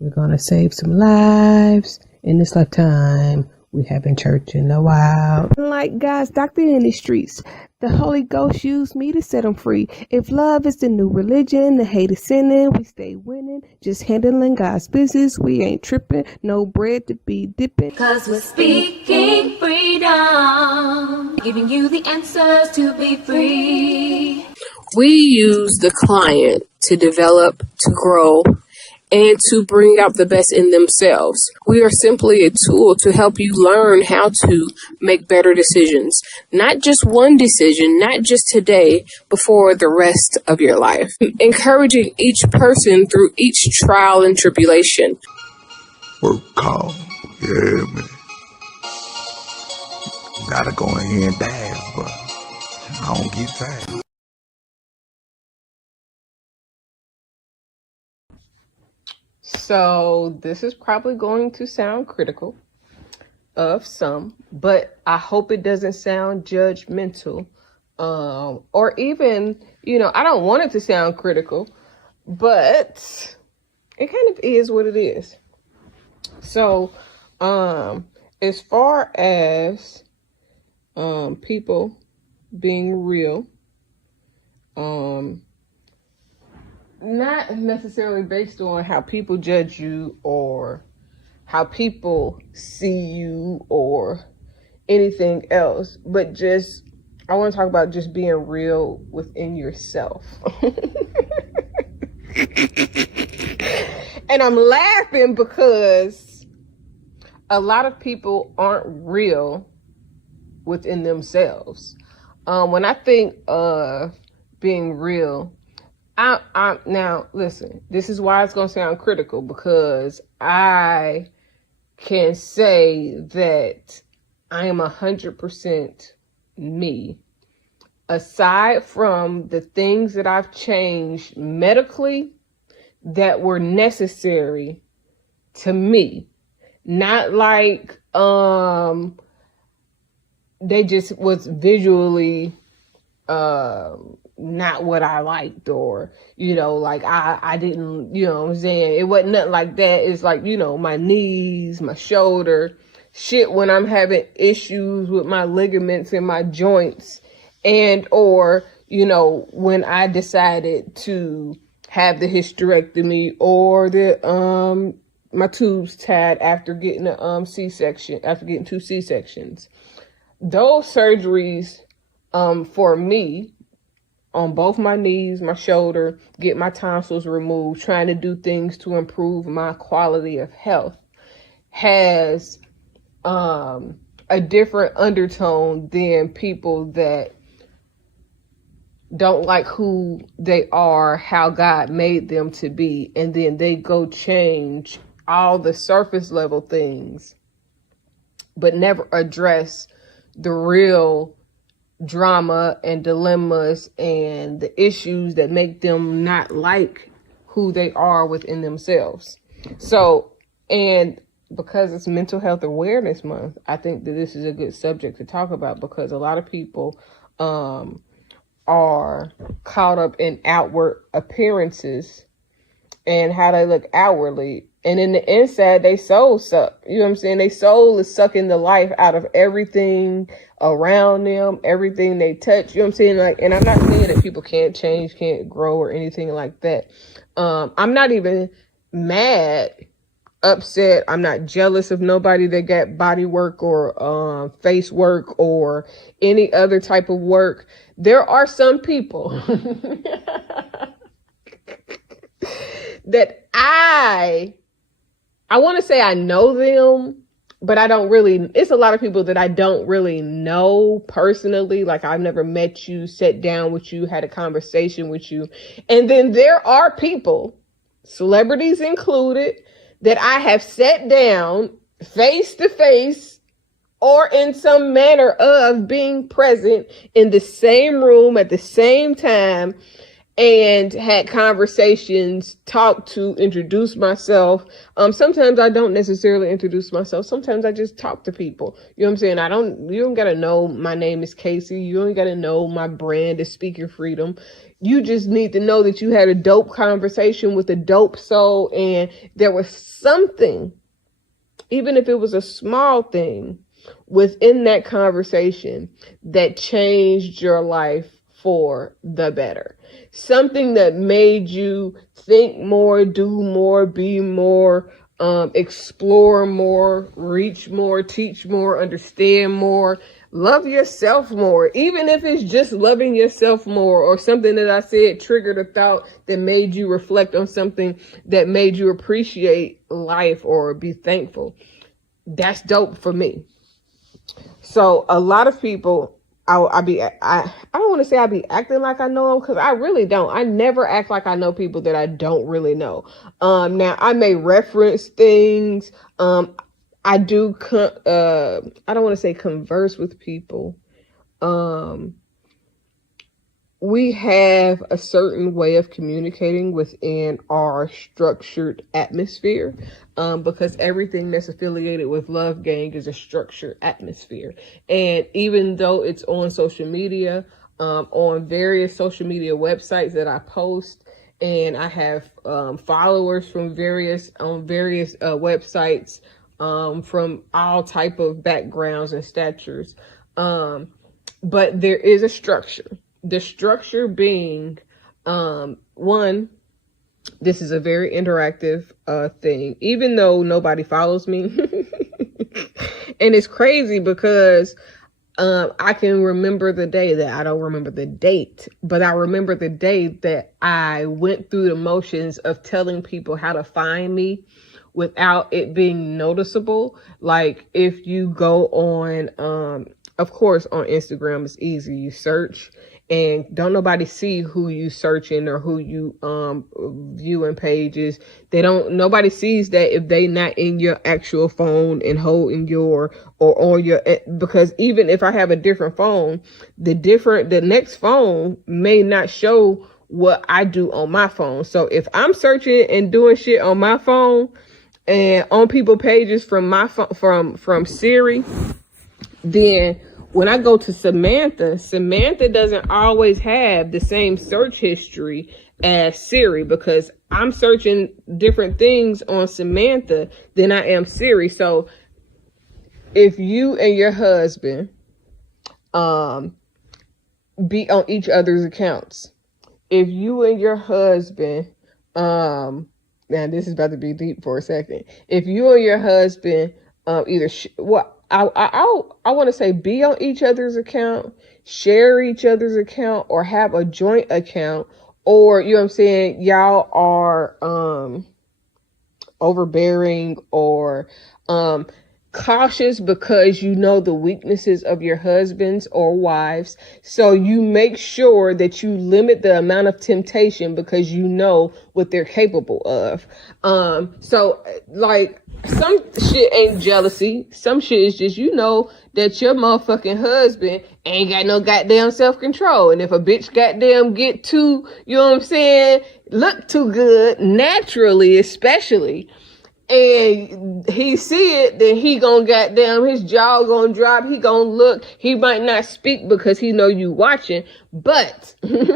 We're going to save some lives in this lifetime. We haven't church in a while. Like God's doctor in the streets, the Holy Ghost used me to set them free. If love is the new religion, the hate is sinning, we stay winning. Just handling God's business, we ain't tripping. No bread to be dipping. Cause we're speaking freedom, giving you the answers to be free. We use the client to develop, to grow, and to bring out the best in themselves. We are simply a tool to help you learn how to make better decisions. Not just one decision, not just today, but for the rest of your life. Encouraging each person through each trial and tribulation. Work call. Yeah, man. Gotta go in here and dance, but I don't get tired. So this is probably going to sound critical of some, but I hope it doesn't sound judgmental, or even, I don't want it to sound critical, but it kind of is what it is. So, as far as people being real, not necessarily based on how people judge you or how people see you or anything else, but just, I want to talk about just being real within yourself. And I'm laughing because a lot of people aren't real within themselves. When I think of being real, now listen, this is why it's going to sound critical, because I can say that I am 100% me. Aside from the things that I've changed medically that were necessary to me, not like they just was visually not what I liked, or like I didn't, what I'm saying, it wasn't nothing like that. It's like, my knees, my shoulder, shit, when I'm having issues with my ligaments and my joints, and or when I decided to have the hysterectomy or the my tubes tied after getting a C-section, after getting 2 C-sections. Those surgeries for me, on both my knees, my shoulder, get my tonsils removed, trying to do things to improve my quality of health, has a different undertone than people that don't like who they are, how God made them to be, and then they go change all the surface level things, but never address the real drama and dilemmas and the issues that make them not like who they are within themselves. So, and because it's Mental Health Awareness Month, I think that this is a good subject to talk about, because a lot of people are caught up in outward appearances and how they look outwardly. And in the inside, they soul suck. You know what I'm saying? They soul is sucking the life out of everything around them, everything they touch. You know what I'm saying? Like, and I'm not saying that people can't change, can't grow, or anything like that. I'm not even mad, upset. I'm not jealous of nobody that got body work or face work or any other type of work. There are some people that I want to say I know them, but I don't really, it's a lot of people that I don't really know personally. Like, I've never met you, sat down with you, had a conversation with you. And then there are people, celebrities included, that I have sat down face to face or in some manner of being present in the same room at the same time. and had conversations, talked to, introduce myself. Sometimes I don't necessarily introduce myself. Sometimes I just talk to people. You know what I'm saying? You don't gotta know my name is Kaci. You don't gotta know my brand is Speaker Freedom. You just need to know that you had a dope conversation with a dope soul, and there was something, even if it was a small thing, within that conversation that changed your life for the better. Something that made you think more, do more, be more, explore more, reach more, teach more, understand more, love yourself more. Even if it's just loving yourself more, or something that I said triggered a thought that made you reflect on something that made you appreciate life or be thankful. That's dope for me. So a lot of people, I don't want to say I be acting like I know them, because I really don't. I never act like I know people that I don't really know. Now I may reference things. I do. I don't want to say converse with people. We have a certain way of communicating within our structured atmosphere, because everything that's affiliated with Love Gang is a structured atmosphere. And even though it's on social media, on various social media websites that I post, and I have followers from various websites, from all type of backgrounds and statures, but there is a structure. The structure being, one, this is a very interactive thing, even though nobody follows me. And it's crazy because I can remember the day that I don't remember the date, but I remember the day that I went through the motions of telling people how to find me without it being noticeable. Like if you go on, of course, on Instagram, it's easy. You search, and don't nobody see who you searching or who you viewing pages. Nobody sees that if they not in your actual phone and holding your, or on your, because even if I have a different phone, the next phone may not show what I do on my phone. So if I'm searching and doing shit on my phone and on people pages from my phone, from Siri, then when I go to Samantha doesn't always have the same search history as Siri, because I'm searching different things on Samantha than I am Siri. So if you and your husband be on each other's accounts, if you and your husband, now this is about to be deep for a second. If you and your husband I want to say be on each other's account, share each other's account, or have a joint account, or, you know what I'm saying, y'all are overbearing or cautious because you know the weaknesses of your husbands or wives. So you make sure that you limit the amount of temptation because you know what they're capable of. So like some shit ain't jealousy. Some shit is just, you know, that your motherfucking husband ain't got no goddamn self-control. And if a bitch goddamn get too, you know what I'm saying, look too good, naturally, especially, and he see it, then he gonna goddamn, his jaw gonna drop, he gonna look, he might not speak because he know you watching, but this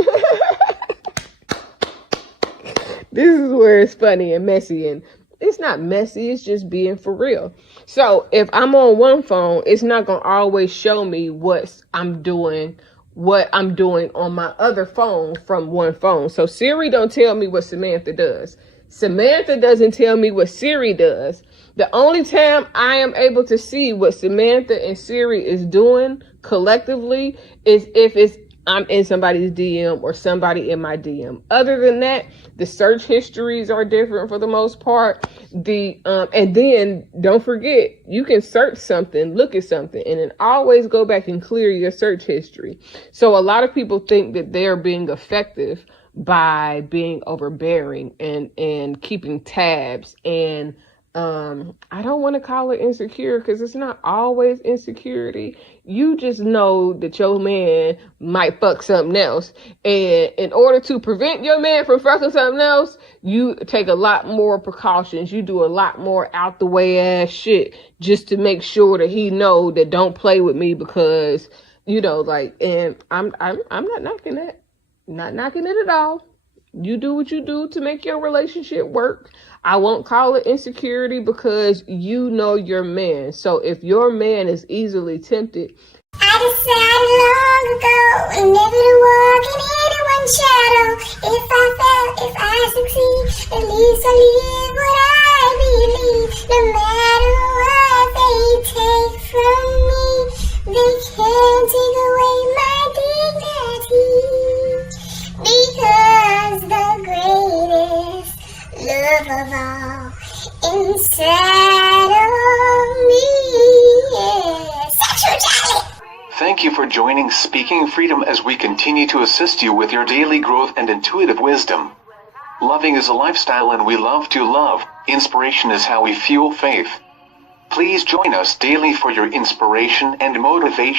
is where it's funny and messy, and it's not messy, it's just being for real. So if I'm on one phone, it's not gonna always show me what I'm doing on my other phone from one phone. So Siri don't tell me what Samantha does. Samantha doesn't tell me what Siri does. The only time I am able to see what Samantha and Siri is doing collectively is if I'm in somebody's DM or somebody in my DM. Other than that, the search histories are different for the most part. And then don't forget, you can search something, look at something, and then always go back and clear your search history. So a lot of people think that they're being effective by being overbearing and keeping tabs and I don't want to call it insecure because it's not always insecurity. You just know that your man might fuck something else. And in order to prevent your man from fucking something else, you take a lot more precautions. You do a lot more out the way ass shit just to make sure that he know that don't play with me because, like, and I'm not knocking that. Not knocking it at all. You do what you do to make your relationship work. I won't call it insecurity because you know your man. So if your man is easily tempted. I decided long ago never to walk in anyone's shadow. If I fail, if I succeed, at least I live what I believe. No matter what they take from me, they can't take away my dignity. Because the greatest love of all inside of me is sexuality. Thank you for joining Speaking Freedom as we continue to assist you with your daily growth and intuitive wisdom. Loving is a lifestyle and we love to love. Inspiration is how we fuel faith. Please join us daily for your inspiration and motivation.